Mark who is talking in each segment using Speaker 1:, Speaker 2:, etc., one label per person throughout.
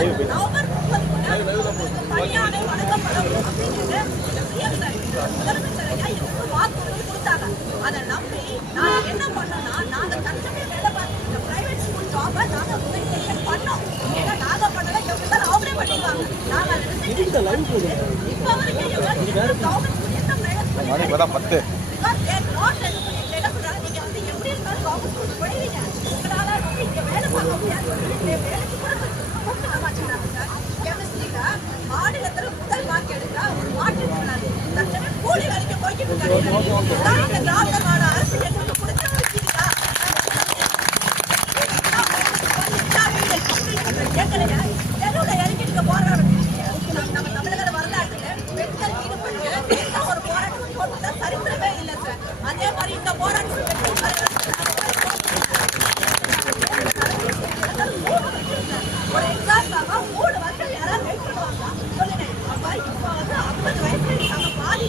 Speaker 1: அதுக்கப்புறம் November November முப்பது பணியாணை வழங்கப்படும் அப்படின்னு முதலமைச்சர் ஐயா எங்களுக்கு வாக்குறுதி கொடுத்தாங்க அதை நம்பி என்ன பண்ணோம்னா நாங்க வேலை பார்த்து பிரைவேட் ஸ்கூல் ஜாபை நாங்க பண்ணோம் ஏன்னா நாங்க பண்ணல எவ்வளவு பேர் அவங்களே நாங்க அதை இப்ப வரைக்கும் கவர்மெண்ட் ஸ்கூல் எந்த பிரைவேட்
Speaker 2: பத்து
Speaker 1: நீங்க வந்து எப்படி இருந்தாலும் government school போயிடுவீங்க. உங்களால வந்து இங்க வேலை பார்க்க முடியாது chemistry-ல மாநிலத்துல முதல் வாக்கு எடுத்தா ஒரு மாற்றுத்திறனாளி. தற்சமயம் கூலி வேலைக்கு போய்கிட்டு இருக்காங்க. இந்த எங்களுக்கு கொடுத்த ஒரு நீதியா? தெருவுல இறங்கி நீங்க போராடணும். நம்ம தமிழக வரலாற்றுல பெண்கள் ஈடுபட்டு எந்த ஒரு போராட்டம் போட்டதா சரித்திரமே இல்லை சார். அதே மாதிரி இந்த போராட்டம் ஒரு எக்ஸாம்க்காக மூணு வருஷம் யாராவது வெயிட் பண்ணுவாங்க சொல்லுங்க அப்ப இப்ப வந்து ஐம்பது வயசுல இருக்காங்க பாதி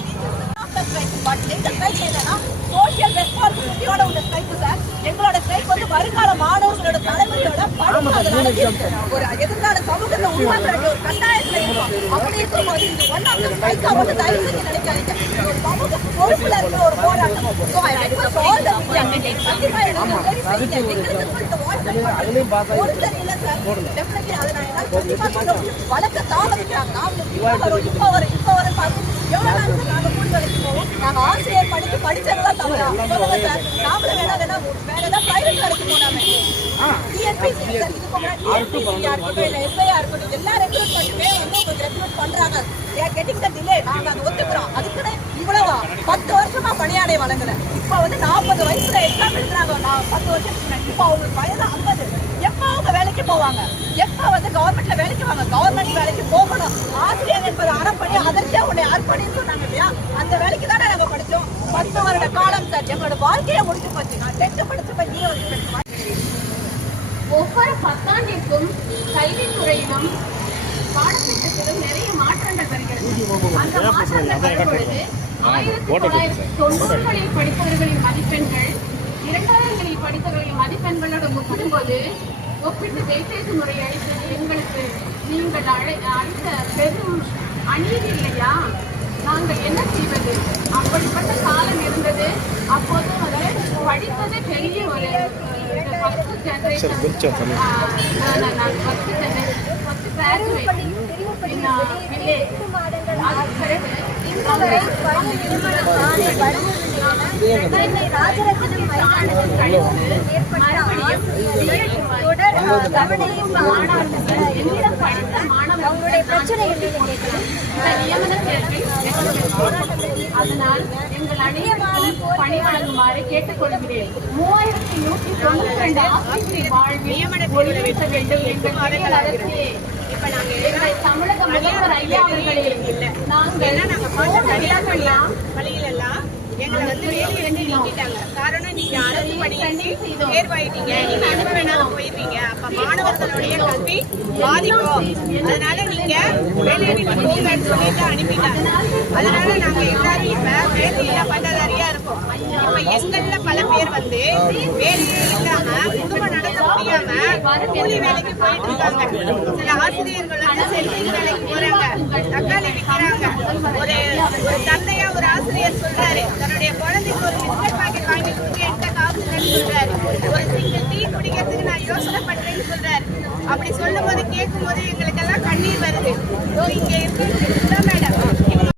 Speaker 1: பட் எங்க ஸ்ட்ரைக் என்னன்னா சோசியல் ரெஸ்பான்சிபிலிட்டியோட உள்ள ஸ்ட்ரைக் சார் எங்களோட ஸ்ட்ரைக் வந்து வருங்கால மாணவர்களோட தலைமுறையோட ஒரு எதிர்கால சமூகத்தை உருவாக்குற ஒரு கட்டாயத்துல இருக்கும். அப்படி இருக்கும்போது இது ஒன் ஆஃப் த ஸ்ட்ரைக்கா வந்து தயவு செஞ்சு நினைக்காதீங்க. இது ஒரு சமூக பொறுப்புல இருக்கிற ஒரு போராட்டம். வழக்க தாமதிக்கிறாங்க. இப்ப வரும் இப்ப வரும் எவ்வளவு நாள் நாங்க ஆசிரியர் தவறா சொல்லுங்க சார். நாமளும் வேணா வேணா வேற ஏதாவது பிரைவேட் வேலைக்கு போனாமே டிஎன்பிசி இதுக்கு முன்னாடி டிஎன்பிசியா இருக்கட்டும் இல்ல எஸ்ஐயா இருக்கட்டும் எல்லா ரெக்ரூட்மெண்ட்டுமே வந்து உங்களுக்கு ரெக்ரூட் பண்றாங்க. கெட்டிங் த டிலே நாங்க அதை ஒத்துக்கிறோம். அதுக்குன்னு இவ்வளவா? பத்து வருஷமா பணியாடை வழங்கல இப்ப வந்து நாற்பது வயசுல எக்ஸாம் எழுதுறாங்க. நான் பத்து முன்னாடி. இப்ப அவங்களுக்கு வயது ஐம்பது. எப்ப அவங்க வேலைக்கு போவாங்க? எப்ப வந்து கவர்மெண்ட்ல வேலைக்கு வாங்க? கவர்மெண்ட் வேலைக்கு போகணும் ஆசிரியர் என்பது அறப்பணி அதற்கே உன்னை அர்ப்பணின்னு சொன்னாங்க இல்லையா அந்த வேலைக்கு தானே நாங்க படிச்சோம் பத்து வருட காலம் சார் எங்களோட வாழ்க்கையை முடிச்சு போச்சு நான் டென்த் படிச்சு போய் நீ வந்து
Speaker 3: ஒவ்வொரு பத்தாண்டிற்கும் கல்வித்துறையிலும் பாடத்திட்டத்திலும் நிறைய மாற்றங்கள் வருகிறது? அந்த மாற்றங்கள் ஆயிரத்தி தொள்ளாயிரத்தி தொண்ணூறுகளில் படித்தவர்களின் மதிப்பெண்கள் இரண்டாயிரங்களில் படித்தவர்களின் மதிப்பெண்களோடு ஒப்பிடும்போது ஒப்பிட்டு வெயிட்டேஜ் முறை அளித்தது எங்களுக்கு நீங்கள் அழை அளித்த பெரும் அநீதி இல்லையா? நாங்கள் என்ன செய்வது? அப்படிப்பட்ட காலம்
Speaker 1: மைதானத்தில் ஏற்பட்ட ஆசிரியர் தொடர் கவனையும்
Speaker 3: அதனால் எங்கள் அனைவரும் பணி வழங்குமாறு கேட்டுக்கொள்கிறேன். மூவாயிரத்தி நூற்றி தொண்ணூத்தி ரெண்டு ஆசிரியர் வாழ்வில் ஒளிவிக்க வேண்டும் எங்கள் பெரிய அரசே. தமிழக முதல்வர் ஐயா அவர்களே நாங்கள் சரியாகலாம்
Speaker 4: வழியிலெல்லாம் எங்களை வந்து வேலையில இருந்து நீக்கிட்டாங்க காரணம் நீங்க அரசு பணியாற்றி தேர்வாயிட்டீங்க நீங்க எங்க வேணாலும் போயிருவீங்க அப்ப மாணவர்களுடைய கல்வி பாதிக்கும் அதனால நீங்க வேலையை விட்டு போங்கன்னு சொல்லிட்டு அனுப்பிட்டாங்க அதனால நாங்க எல்லாரும் இப்ப வேலையில பட்டதாரியா இருக்கோம் இப்ப எங்கள்ல பல பேர் வந்து வேலையே இல்லாம குடும்பம் நடத்த முடியாம கூலி வேலைக்கு போயிட்டு இருக்காங்க சில ஆசிரியர்கள் வந்து செல்ஃபிங் வேலைக்கு போறாங்க தக்காளி விற்கிறாங்க ஒரு ஒரு தந்தையா ஒரு ஆசிரியர் சொல்றாரு தன்னுடைய காசு இல்லைன்னு சொல்றாரு. ஒரு சிங்கிள் டீ குடிக்கிறதுக்கு நான் யோசனை பண்றேன்னு சொல்றாரு. அப்படி சொல்லும் போது கேட்கும் போது எங்களுக்கெல்லாம் கண்ணீர் வருது. இதோ இங்க மேடம்.